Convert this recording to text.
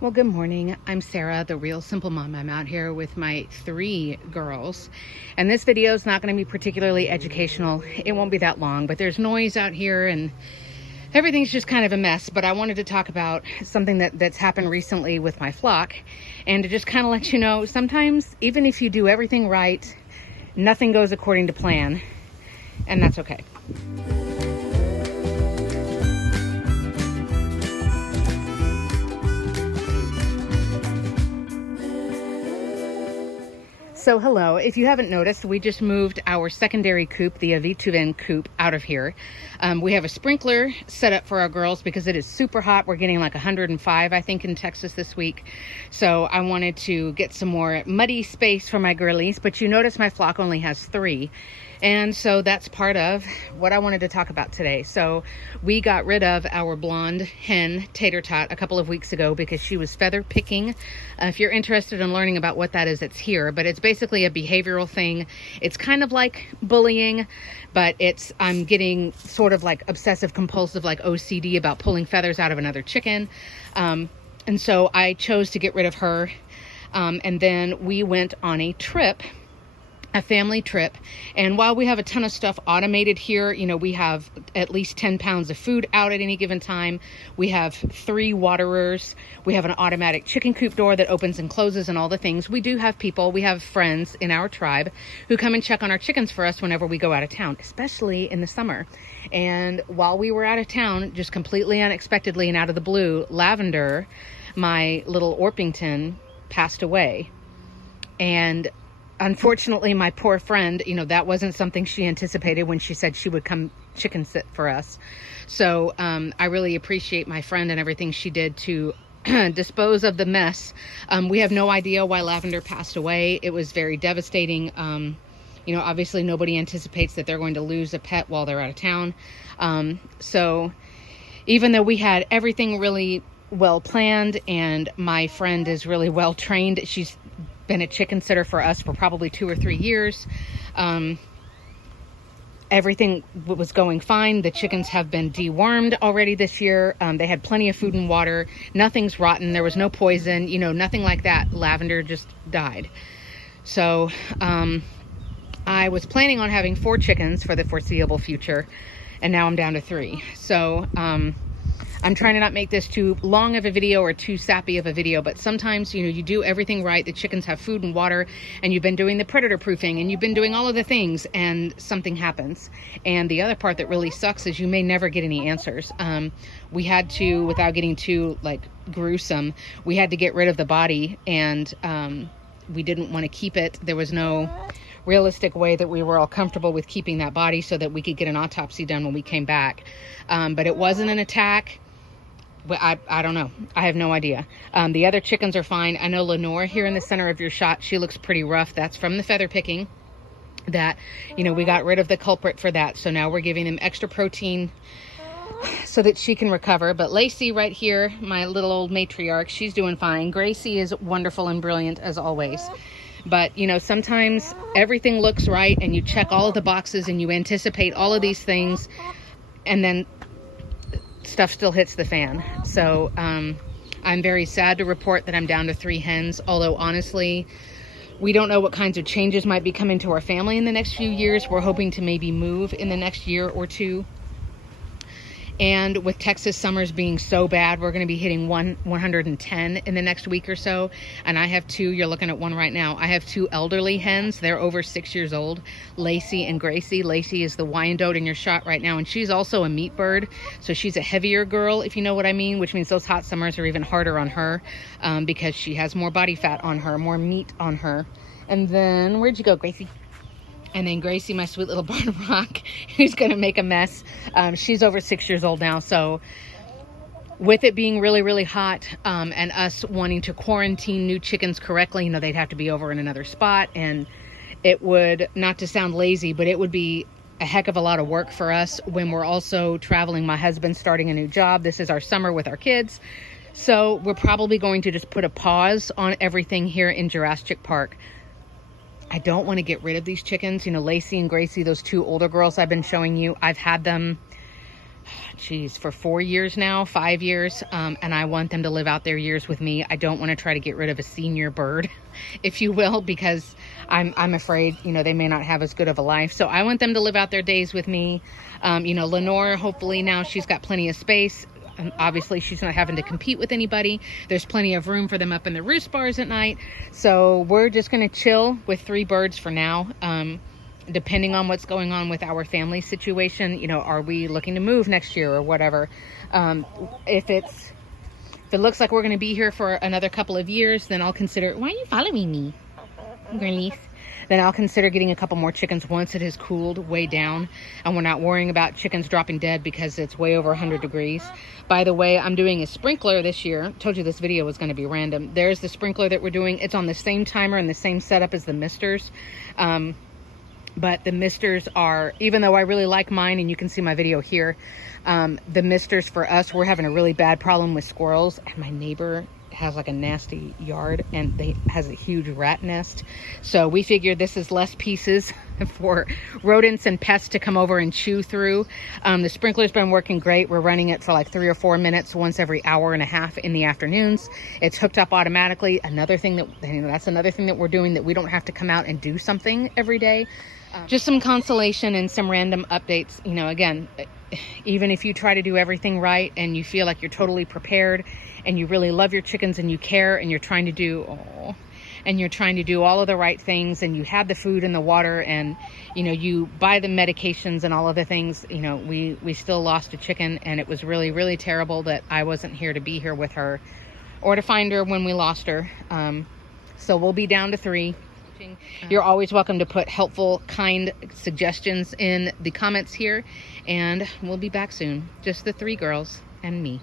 Well, good morning. I'm Sarah, the Real Simple Mom. I'm out here with my 3 girls, and this video is not going to be particularly educational. It won't be that long, but there's noise out here and everything's just kind of a mess. But I wanted to talk about something that's happened recently with my flock, and to just kind of let you know, sometimes even if you do everything right, nothing goes according to plan, and that's okay. So hello, if you haven't noticed, we just moved our secondary coop, the Avituven coop, out of here. We have a sprinkler set up for our girls because it is super hot. We're getting like 105, I think, in Texas this week. So I wanted to get some more muddy space for my girlies, but you notice my flock only has 3. And so that's part of what I wanted to talk about today. So we got rid of our blonde hen, Tater Tot, a couple of weeks ago because she was feather picking. If you're interested in learning about what that is, it's here. But it's basically a behavioral thing. It's kind of like bullying, but I'm getting sort of like obsessive compulsive, like OCD about pulling feathers out of another chicken. And so I chose to get rid of her. And then we went on a family trip, and while we have a ton of stuff automated here, we have at least 10 pounds of food out at any given time. We have 3 waterers. We have an automatic chicken coop door that opens and closes and all the things. We do have we have friends in our tribe who come and check on our chickens for us whenever we go out of town, especially in the summer. And while we were out of town, just completely unexpectedly and out of the blue, Lavender, my little Orpington, passed away. And unfortunately, my poor friend, that wasn't something she anticipated when she said she would come chicken sit for us. So I really appreciate my friend and everything she did to dispose of the mess. We have no idea why Lavender passed away. It was very devastating. Obviously nobody anticipates that they're going to lose a pet while they're out of town. So even though we had everything really well planned and my friend is really well trained, she's been a chicken sitter for us for probably 2 or 3 years. Everything was going fine. The chickens have been dewormed already this year. They had plenty of food and water. Nothing's rotten. There was no poison, nothing like that. Lavender just died. So I was planning on having 4 chickens for the foreseeable future, and now I'm down to 3. So I'm trying to not make this too long of a video or too sappy of a video, but sometimes, you do everything right. The chickens have food and water, and you've been doing the predator proofing, and you've been doing all of the things, and something happens. And the other part that really sucks is you may never get any answers. We had to, without getting too gruesome, we had to get rid of the body, and we didn't want to keep it. There was no realistic way that we were all comfortable with keeping that body so that we could get an autopsy done when we came back. But it wasn't an attack. I don't know. I have no idea. The other chickens are fine. I know Lenore here in the center of your shot, she looks pretty rough. That's from the feather picking. That, we got rid of the culprit for that. So now we're giving them extra protein so that she can recover. But Lacey right here, my little old matriarch, she's doing fine. Gracie is wonderful and brilliant as always. But, sometimes everything looks right and you check all of the boxes and you anticipate all of these things, and then stuff still hits the fan. So I'm very sad to report that I'm down to 3 hens, although honestly, we don't know what kinds of changes might be coming to our family in the next few years. We're hoping to maybe move in the next year or 2. And with Texas summers being so bad, we're going to be hitting 110 in the next week or so. And I have 2, you're looking at one right now. I have 2 elderly hens. They're over 6 years old, Lacey and Gracie. Lacey is the Wyandotte in your shot right now. And she's also a meat bird. So she's a heavier girl, if you know what I mean, which means those hot summers are even harder on her because she has more body fat on her, more meat on her. And then, where'd you go, Gracie? And then Gracie, my sweet little barn rock, who's going to make a mess. She's over 6 years old now. So with it being really, really hot and us wanting to quarantine new chickens correctly, they'd have to be over in another spot. And it would, not to sound lazy, but it would be a heck of a lot of work for us when we're also traveling. My husband's starting a new job. This is our summer with our kids. So we're probably going to just put a pause on everything here in Jurasschic Park. I don't want to get rid of these chickens. Lacey and Gracie, those 2 older girls I've been showing you, I've had them geez, for 4 years now, 5 years, and I want them to live out their years with me. I don't want to try to get rid of a senior bird, if you will, because I'm afraid, you know, they may not have as good of a life. So I want them to live out their days with me. You know, Lenore, hopefully now she's got plenty of space. Obviously, she's not having to compete with anybody. There's plenty of room for them up in the roost bars at night. So we're just going to chill with 3 birds for now. Depending on what's going on with our family situation, you know, are we looking to move next year or whatever? If it looks like we're going to be here for another couple of years, then I'll consider, why are you following me, Granny? Then I'll consider getting a couple more chickens once it has cooled way down and we're not worrying about chickens dropping dead because it's way over 100 degrees. By the way, I'm doing a sprinkler this year. I told you this video was going to be random. There's the sprinkler that we're doing. It's on the same timer and the same setup as the misters. But the misters are, even though I really like mine, and you can see my video here, the misters for us, we're having a really bad problem with squirrels, and my neighbor has like a nasty yard and has a huge rat nest. So we figured this is less pieces for rodents and pests to come over and chew through. The sprinkler's been working great. We're running it for like 3 or 4 minutes once every hour and a half in the afternoons. It's hooked up automatically. Another thing that, you know, that's another thing that we're doing, that we don't have to come out and do something every day. Just some consolation and some random updates. You know, again, even if you try to do everything right and you feel like you're totally prepared and you really love your chickens and you care and you're trying to do all of the right things and you have the food and the water and, you know, you buy the medications and all of the things, you know, we still lost a chicken, and it was really, really terrible that I wasn't here to be here with her or to find her when we lost her. So we'll be down to 3. You're always welcome to put helpful, kind suggestions in the comments here, and we'll be back soon. Just the 3 girls and me.